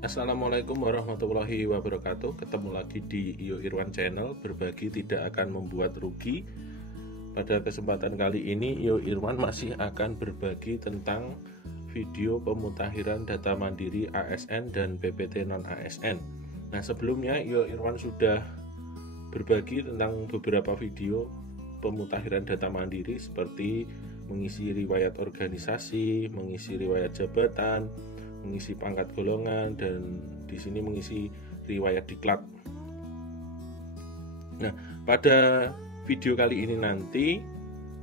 Assalamualaikum warahmatullahi wabarakatuh. Ketemu lagi di Iyo Irwan Channel. Berbagi tidak akan membuat rugi. Pada kesempatan kali ini Iyo Irwan masih akan berbagi tentang video pemutakhiran data mandiri ASN dan PPT non ASN. Nah, sebelumnya Iyo Irwan sudah berbagi tentang beberapa video pemutakhiran data mandiri seperti mengisi riwayat organisasi, mengisi riwayat jabatan, mengisi pangkat golongan, dan di sini mengisi riwayat diklat. Nah, pada video kali ini nanti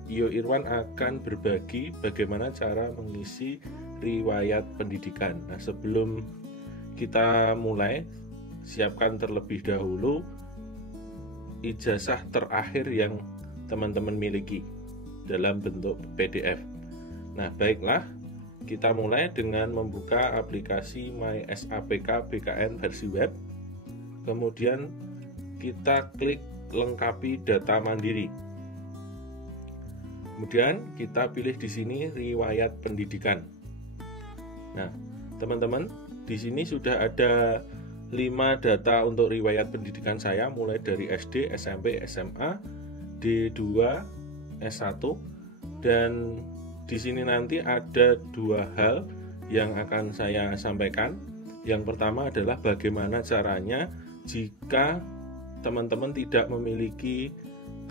Iyo Irwan akan berbagi bagaimana cara mengisi riwayat pendidikan. Nah, sebelum kita mulai, siapkan terlebih dahulu ijazah terakhir yang teman-teman miliki dalam bentuk PDF. Nah, baiklah, kita mulai dengan membuka aplikasi MySAPK BKN versi web. Kemudian kita klik lengkapi data mandiri. Kemudian kita pilih di sini riwayat pendidikan. Nah, teman-teman, di sini sudah ada 5 data untuk riwayat pendidikan saya, mulai dari SD, SMP, SMA, D2, S1, dan di sini nanti ada 2 hal yang akan saya sampaikan. Yang pertama adalah bagaimana caranya jika teman-teman tidak memiliki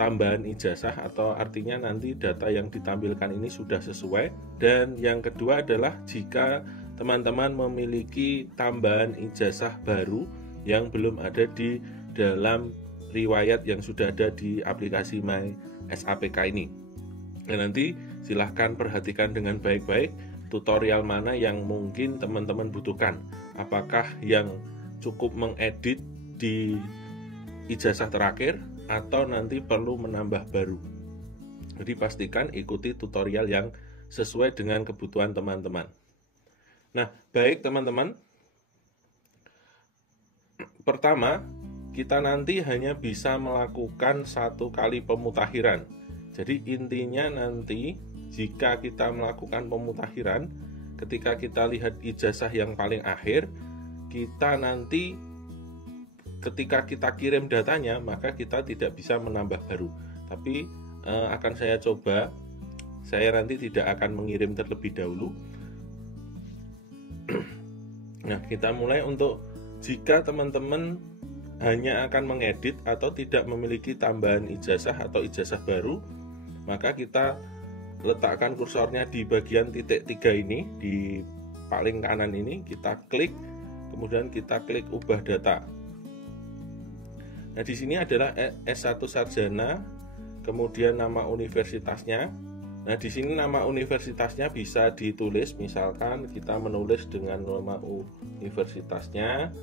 tambahan ijazah, atau artinya nanti data yang ditampilkan ini sudah sesuai. Dan yang kedua adalah jika teman-teman memiliki tambahan ijazah baru yang belum ada di dalam riwayat yang sudah ada di aplikasi MySAPK ini. Dan nanti silahkan perhatikan dengan baik-baik tutorial mana yang mungkin teman-teman butuhkan. Apakah yang cukup mengedit di ijazah terakhir atau nanti perlu menambah baru. Jadi pastikan ikuti tutorial yang sesuai dengan kebutuhan teman-teman. Nah, baik teman-teman. Pertama, kita nanti hanya bisa melakukan 1 kali pemutakhiran. Jadi intinya nanti jika kita melakukan pemutakhiran, ketika kita lihat ijazah yang paling akhir, kita nanti ketika kita kirim datanya, maka kita tidak bisa menambah baru. Tapi akan saya coba, saya nanti tidak akan mengirim terlebih dahulu. Nah, kita mulai untuk jika teman-teman hanya akan mengedit atau tidak memiliki tambahan ijazah atau ijazah baru, maka kita letakkan kursornya di bagian titik 3 ini, di paling kanan ini, kita klik, kemudian kita klik ubah data. Nah, di sini adalah S1 sarjana, kemudian nama universitasnya. Nah, di sini nama universitasnya bisa ditulis, misalkan kita menulis dengan nama universitasnya.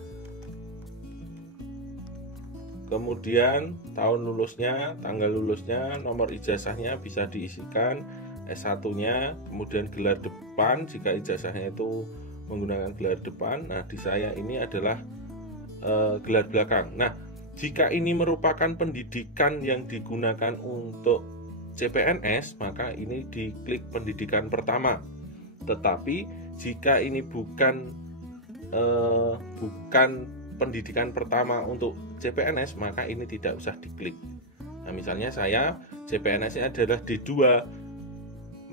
Kemudian tahun lulusnya, tanggal lulusnya, nomor ijazahnya bisa diisikan, S1-nya, kemudian gelar depan jika ijazahnya itu menggunakan gelar depan. Nah, di saya ini adalah gelar belakang. Nah, jika ini merupakan pendidikan yang digunakan untuk CPNS, maka ini diklik pendidikan pertama. Tetapi jika ini bukan pendidikan pertama untuk CPNS, maka ini tidak usah diklik. Nah, misalnya saya CPNS-nya adalah D2,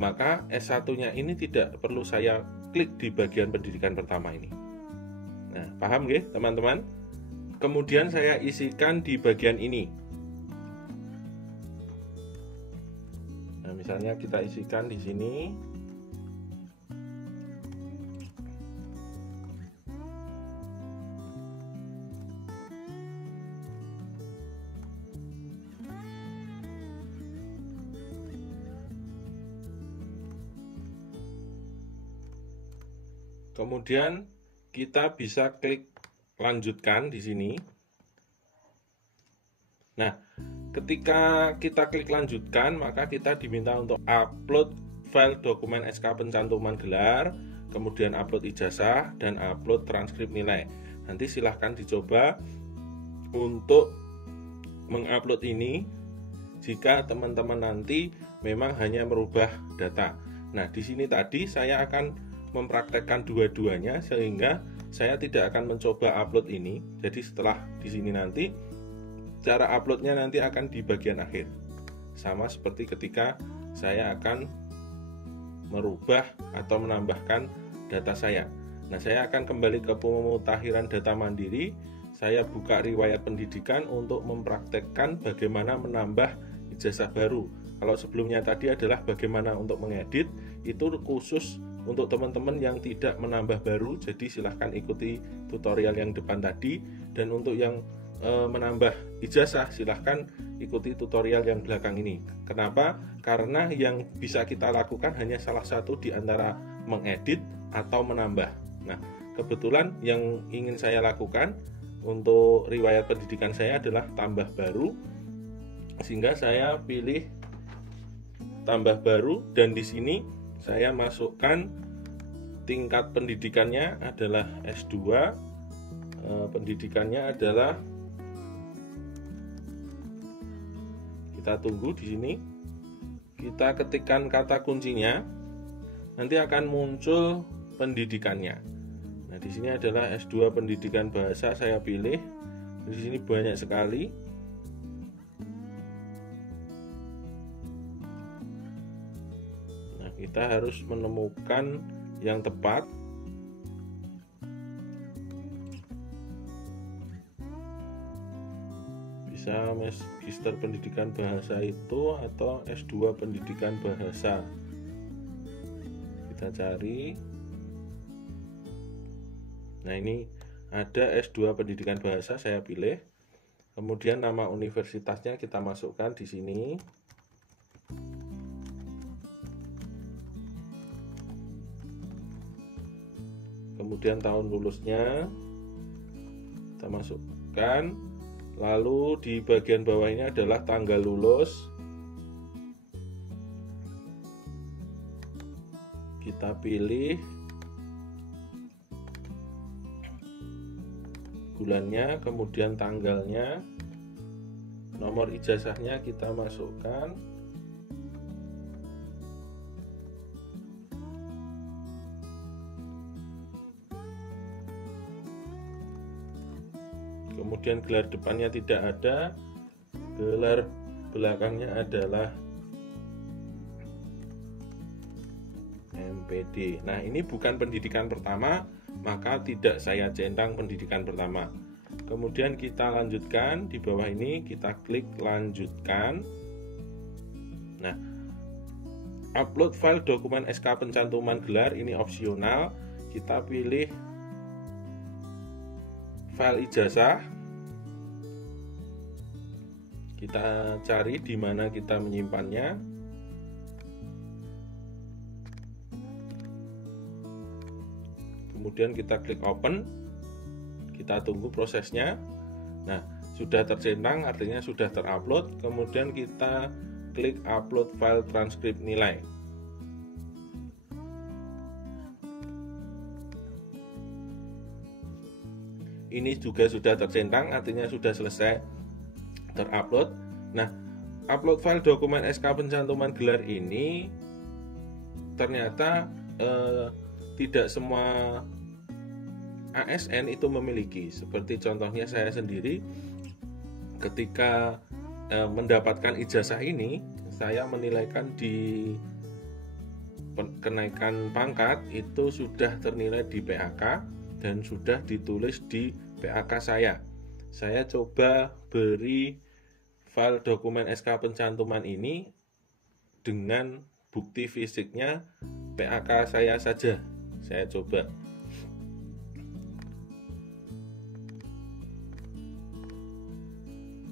maka S1-nya ini tidak perlu saya klik di bagian pendidikan pertama ini. Nah, paham nggih, teman-teman? Kemudian saya isikan di bagian ini. Nah, misalnya kita isikan di sini. Kemudian kita bisa klik lanjutkan di sini. Nah, ketika kita klik lanjutkan, maka kita diminta untuk upload file dokumen SK pencantuman gelar, kemudian upload ijazah, dan upload transkrip nilai. Nanti silahkan dicoba untuk mengupload ini jika teman-teman nanti memang hanya merubah data. Nah, di sini tadi saya akan mempraktekkan dua-duanya sehingga saya tidak akan mencoba upload ini. Jadi setelah di sini nanti, cara uploadnya nanti akan di bagian akhir. Sama seperti ketika saya akan merubah atau menambahkan data saya. Nah, saya akan kembali ke pemutakhiran data mandiri. Saya buka riwayat pendidikan untuk mempraktekkan bagaimana menambah ijazah baru. Kalau sebelumnya tadi adalah bagaimana untuk mengedit, itu khusus untuk teman-teman yang tidak menambah baru, jadi silahkan ikuti tutorial yang depan tadi. Dan untuk yang menambah ijazah, silahkan ikuti tutorial yang belakang ini. Kenapa? Karena yang bisa kita lakukan hanya salah satu di antara mengedit atau menambah. Nah, kebetulan yang ingin saya lakukan untuk riwayat pendidikan saya adalah tambah baru, sehingga saya pilih tambah baru, dan di sini saya masukkan tingkat pendidikannya adalah S2, pendidikannya adalah, kita tunggu di sini, kita ketikkan kata kuncinya, nanti akan muncul pendidikannya. Nah, di sini adalah S2 pendidikan bahasa, saya pilih. Di sini banyak sekali. Nah, kita harus menemukan yang tepat. Bisa magister pendidikan bahasa itu atau S2 pendidikan bahasa. Kita cari. Nah, ini ada S2 pendidikan bahasa, saya pilih. Kemudian nama universitasnya kita masukkan di sini. Kemudian tahun lulusnya kita masukkan. Lalu di bagian bawah ini adalah tanggal lulus. Kita pilih bulannya, kemudian tanggalnya, nomor ijazahnya kita masukkan. Kemudian gelar depannya tidak ada, gelar belakangnya adalah MPD. Nah, ini bukan pendidikan pertama, maka tidak saya centang pendidikan pertama. Kemudian kita lanjutkan, di bawah ini kita klik lanjutkan. Nah, upload file dokumen SK pencantuman gelar ini opsional. Kita pilih file ijazah. Kita cari di mana kita menyimpannya. Kemudian kita klik open. Kita tunggu prosesnya. Nah, sudah tercentang, artinya sudah terupload. Kemudian kita klik upload file transkrip nilai. Ini juga sudah tercentang, artinya sudah selesai terupload. Nah, upload file dokumen SK pencantuman gelar ini ternyata tidak semua ASN itu memiliki. Seperti contohnya saya sendiri, ketika mendapatkan ijazah ini, saya menilaikan di kenaikan pangkat itu sudah ternilai di PAK dan sudah ditulis di PAK saya. Saya coba beri file dokumen SK pencantuman ini dengan bukti fisiknya PAK saya saja. Saya coba.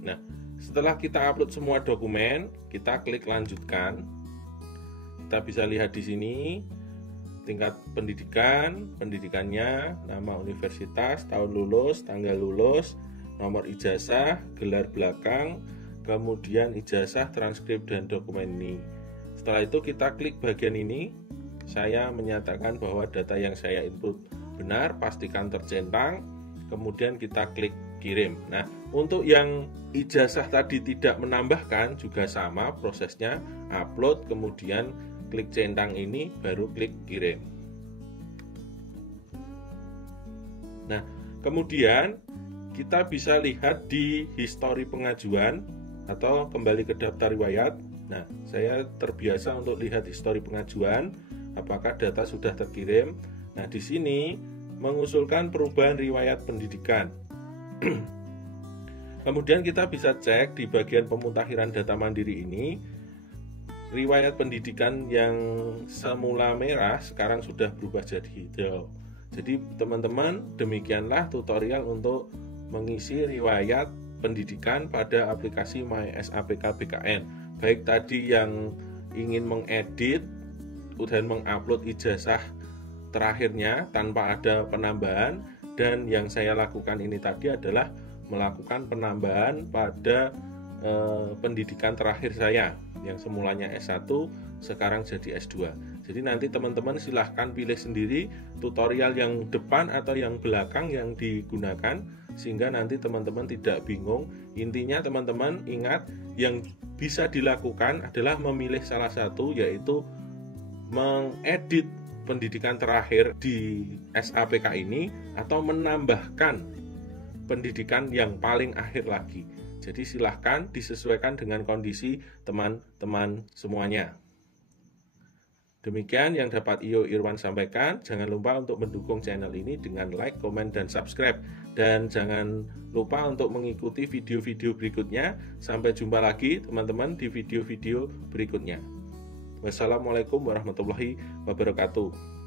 Nah, setelah kita upload semua dokumen, kita klik lanjutkan. Kita bisa lihat di sini tingkat pendidikan, pendidikannya, nama universitas, tahun lulus, tanggal lulus, nomor ijazah, gelar belakang, kemudian ijazah, transkrip, dan dokumen ini. Setelah itu kita klik bagian ini. Saya menyatakan bahwa data yang saya input benar, pastikan tercentang, kemudian kita klik kirim. Nah, untuk yang ijazah tadi tidak menambahkan juga sama prosesnya, upload, kemudian klik centang ini, baru klik kirim. Nah, kemudian kita bisa lihat di histori pengajuan atau kembali ke daftar riwayat. Nah, saya terbiasa untuk lihat histori pengajuan, apakah data sudah terkirim. Nah, di sini mengusulkan perubahan riwayat pendidikan. Kemudian kita bisa cek di bagian pemutakhiran data mandiri ini, riwayat pendidikan yang semula merah sekarang sudah berubah jadi hijau. Jadi teman-teman, demikianlah tutorial untuk mengisi riwayat pendidikan pada aplikasi MySAPK BKN. Baik tadi yang ingin mengedit dan mengupload ijazah terakhirnya tanpa ada penambahan, dan yang saya lakukan ini tadi adalah melakukan penambahan pada pendidikan terakhir saya yang semulanya S1 sekarang jadi S2. Jadi nanti teman-teman silahkan pilih sendiri tutorial yang depan atau yang belakang yang digunakan, sehingga nanti teman-teman tidak bingung. Intinya teman-teman ingat, yang bisa dilakukan adalah memilih salah satu, yaitu mengedit pendidikan terakhir di SAPK ini atau menambahkan pendidikan yang paling akhir lagi. Jadi silahkan disesuaikan dengan kondisi teman-teman semuanya. Demikian yang dapat Iyo Irwan sampaikan. Jangan lupa untuk mendukung channel ini dengan like, komen, dan subscribe. Dan jangan lupa untuk mengikuti video-video berikutnya. Sampai jumpa lagi teman-teman di video-video berikutnya. Wassalamualaikum warahmatullahi wabarakatuh.